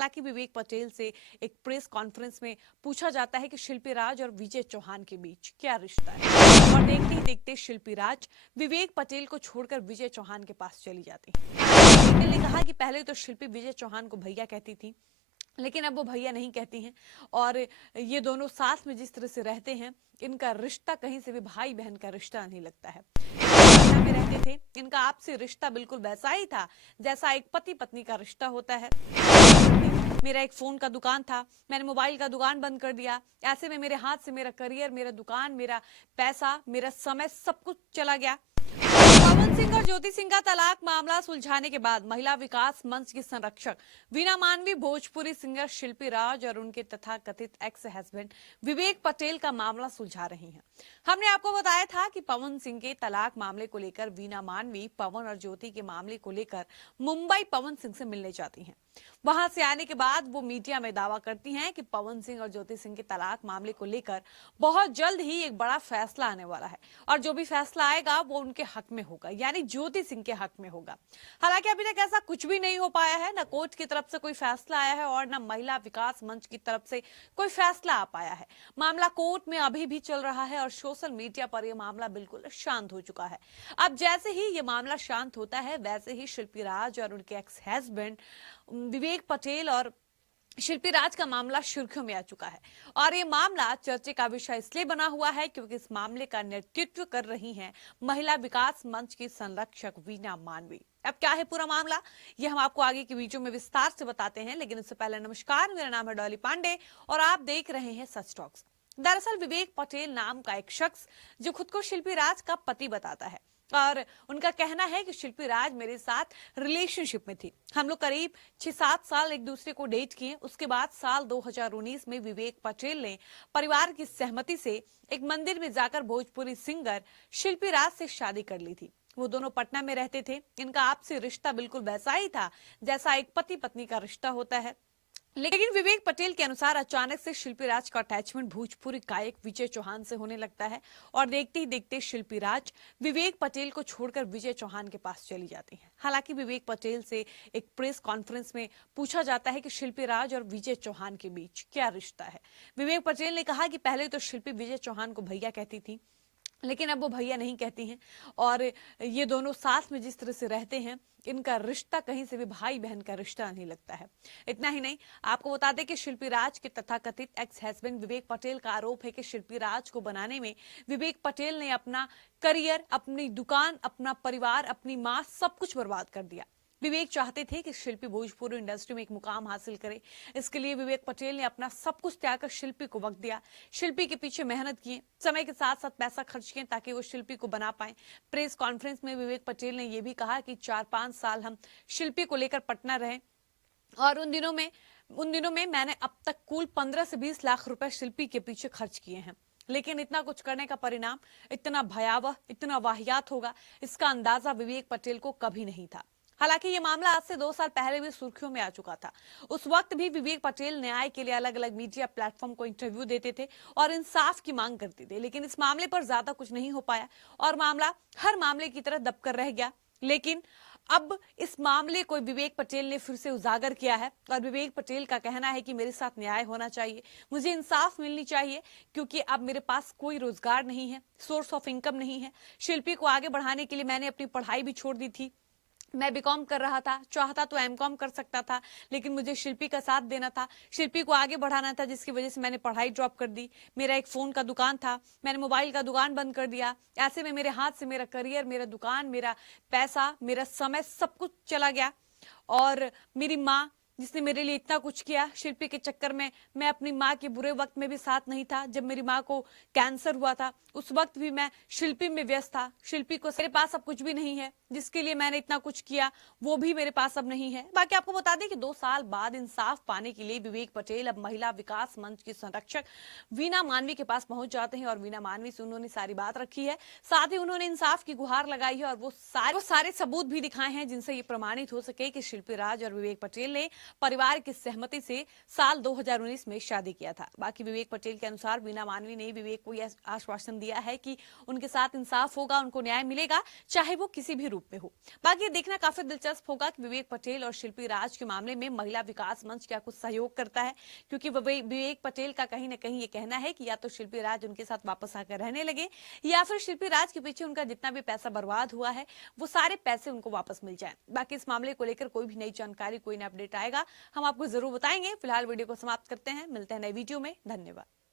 हालांकि विवेक पटेल से एक प्रेस कॉन्फ्रेंस में पूछा जाता है कि शिल्पी राज और विजय चौहान के बीच क्या रिश्ता है और देखते ही देखते शिल्पी राज विवेक पटेल को छोड़कर विजय चौहान के पास चली जाती है। पटेल ने कहा कि पहले तो शिल्पी विजय चौहान को भैया कहती थी, लेकिन अब वो भैया नहीं कहती हैं और ये दोनों साथ में जिस तरह से रहते हैं, इनका रिश्ता कहीं से भी भाई बहन का रिश्ता नहीं लगता है। पटना में रहते थे, इनका आपसी रिश्ता बिल्कुल वैसा ही था जैसा एक पति पत्नी का रिश्ता होता है। मेरा एक फोन का दुकान था, मैंने मोबाइल का दुकान बंद कर दिया। ऐसे में मेरे हाथ से मेरा करियर, मेरा दुकान, मेरा पैसा, मेरा समय सब कुछ चला गया। पवन सिंह और ज्योति सिंह का तलाक मामला सुलझाने के बाद महिला विकास मंच की संरक्षक वीना मानवी भोजपुरी सिंगर शिल्पी राज और उनके तथाकथित एक्स हस्बैंड विवेक पटेल का मामला सुलझा रही हैं। हमने आपको बताया था कि पवन सिंह के तलाक मामले को लेकर वीना मानवी पवन और ज्योति के मामले को लेकर मुंबई पवन सिंह से मिलने जाती हैं। वहां से आने के बाद वो मीडिया में दावा करती हैं कि पवन सिंह और ज्योति सिंह के तलाक मामले को लेकर बहुत जल्द ही एक बड़ा फैसला आने वाला है और जो भी फैसला आएगा वो उनके हक में होगा, यानी ज्योति सिंह के हक में होगा। हालांकि अभी तक ऐसा कुछ भी नहीं हो पाया है, न कोर्ट की तरफ से कोई फैसला आया है और न महिला विकास मंच की तरफ से कोई फैसला आ पाया है। मामला कोर्ट में अभी भी चल रहा है और सोशल मीडिया पर यह मामला बिल्कुल शांत हो चुका है। अब जैसे ही ये मामला शांत होता है, वैसे ही शिल्पी राज और उनके एक्स हस्बैंड विवेक पटेल और शिल्पी राज का मामला सुर्खियों में आ चुका है और ये मामला चर्चे का विषय इसलिए बना हुआ है क्योंकि इस मामले का नेतृत्व कर रही हैं महिला विकास मंच की संरक्षक वीना मानवी। अब क्या है पूरा मामला, ये हम आपको आगे की वीडियो में विस्तार से बताते हैं, लेकिन उससे पहले नमस्कार, मेरा नाम है डॉली पांडे और आप देख रहे हैं सच टॉक्स। दरअसल विवेक पटेल नाम का एक शख्स जो खुद को शिल्पी राज का पति बताता है और उनका कहना है कि शिल्पी राज मेरे साथ रिलेशनशिप में थी। हम लोग करीब 6-7 साल एक दूसरे को डेट किए। उसके बाद साल 2019 में विवेक पटेल ने परिवार की सहमति से एक मंदिर में जाकर भोजपुरी सिंगर शिल्पी राज से शादी कर ली थी। वो दोनों पटना में रहते थे। इनका आपसी रिश्ता बिल्कुल वैसा ही था जैसा एक पति पत्नी का रिश्ता होता है। लेकिन विवेक पटेल के अनुसार अचानक से शिल्पी राज का अटैचमेंट भोजपुरी गायक विजय चौहान से होने लगता है और देखते ही देखते शिल्पी राज विवेक पटेल को छोड़कर विजय चौहान के पास चली जाती हैं। हालांकि विवेक पटेल से एक प्रेस कॉन्फ्रेंस में पूछा जाता है कि शिल्पी राज और विजय चौहान के बीच क्या रिश्ता है। विवेक पटेल ने कहा कि पहले तो शिल्पी विजय चौहान को भैया कहती थी, लेकिन अब वो भैया नहीं कहती हैं और ये दोनों साथ में जिस तरह से रहते हैं, इनका रिश्ता कहीं से भी भाई बहन का रिश्ता नहीं लगता है। इतना ही नहीं, आपको बता दें कि शिल्पी राज के तथाकथित एक्स हस्बैंड विवेक पटेल का आरोप है कि शिल्पी राज को बनाने में विवेक पटेल ने अपना करियर, अपनी दुकान, अपना परिवार, अपनी माँ, सब कुछ बर्बाद कर दिया। विवेक चाहते थे कि शिल्पी भोजपुरी इंडस्ट्री में एक मुकाम हासिल करे। इसके लिए विवेक पटेल ने अपना सब कुछ त्याग कर शिल्पी को वक्त दिया। शिल्पी के पीछे मेहनत किए, समय के साथ साथ पैसा खर्च किए ताकि वो शिल्पी को बना पाए। प्रेस कॉन्फ्रेंस में विवेक पटेल ने यह भी कहा कि 4-5 साल हम शिल्पी को लेकर पटना रहे और उन दिनों में मैंने अब तक कुल 15 से 20 लाख रुपए शिल्पी के पीछे खर्च किए हैं। लेकिन इतना कुछ करने का परिणाम इतना भयावह, इतना वाहियात होगा, इसका अंदाजा विवेक पटेल को कभी नहीं था। हालांकि ये मामला आज से 2 साल पहले भी सुर्खियों में आ चुका था। उस वक्त भी विवेक पटेल न्याय के लिए अलग अलग मीडिया प्लेटफॉर्म को इंटरव्यू देते थे और इंसाफ की मांग करते थे, लेकिन इस मामले पर ज्यादा कुछ नहीं हो पाया और मामला हर मामले की तरह दबकर रह गया। लेकिन अब इस मामले को विवेक पटेल ने फिर से उजागर किया है और विवेक पटेल का कहना है कि मेरे साथ न्याय होना चाहिए, मुझे इंसाफ मिलनी चाहिए, क्योंकि अब मेरे पास कोई रोजगार नहीं है, सोर्स ऑफ इनकम नहीं है। शिल्पी को आगे बढ़ाने के लिए मैंने अपनी पढ़ाई भी छोड़ दी थी। मैं बीकॉम कर रहा था, चाहता तो एमकॉम कर सकता था, लेकिन मुझे शिल्पी का साथ देना था, शिल्पी को आगे बढ़ाना था, जिसकी वजह से मैंने पढ़ाई ड्रॉप कर दी। मेरा एक फोन का दुकान था, मैंने मोबाइल का दुकान बंद कर दिया। ऐसे में मेरे हाथ से मेरा करियर, मेरा दुकान, मेरा पैसा, मेरा समय सब कुछ चला गया और मेरी माँ जिसने मेरे लिए इतना कुछ किया, शिल्पी के चक्कर में मैं अपनी माँ के बुरे वक्त में भी साथ नहीं था। जब मेरी माँ को कैंसर हुआ था उस वक्त भी मैं शिल्पी में व्यस्त था। शिल्पी को मेरे पास अब कुछ भी नहीं है, जिसके लिए मैंने इतना कुछ किया वो भी मेरे पास अब नहीं है। बाकी आपको बता दें कि 2 साल बाद इंसाफ पाने के लिए विवेक पटेल अब महिला विकास मंच की संरक्षक वीना मानवी के पास पहुंच जाते हैं और वीना मानवी से उन्होंने सारी बात रखी है। साथ ही उन्होंने इंसाफ की गुहार लगाई है और वो सारे सबूत भी दिखाए हैं जिनसे ये प्रमाणित हो सके कि शिल्पी राज और विवेक पटेल ने परिवार की सहमति से साल 2019 में शादी किया था। बाकी विवेक पटेल के अनुसार वीना मानवी ने विवेक को यह आश्वासन दिया है कि उनके साथ इंसाफ होगा, उनको न्याय मिलेगा, चाहे वो किसी भी रूप में हो। बाकी देखना काफी दिलचस्प होगा कि विवेक पटेल और शिल्पी राज के मामले में महिला विकास मंच क्या कुछ सहयोग करता है, क्योंकि विवेक पटेल का कहीं ना कहीं ये कहना है कि या तो शिल्पी राज उनके साथ वापस आकर रहने लगे या फिर शिल्पी राज के पीछे उनका जितना भी पैसा बर्बाद हुआ है वो सारे पैसे उनको वापस मिल जाए। बाकी इस मामले को लेकर कोई भी नई जानकारी, कोई नया अपडेट आएगा हम आपको जरूर बताएंगे। फिलहाल वीडियो को समाप्त करते हैं, मिलते हैं नई वीडियो में। धन्यवाद।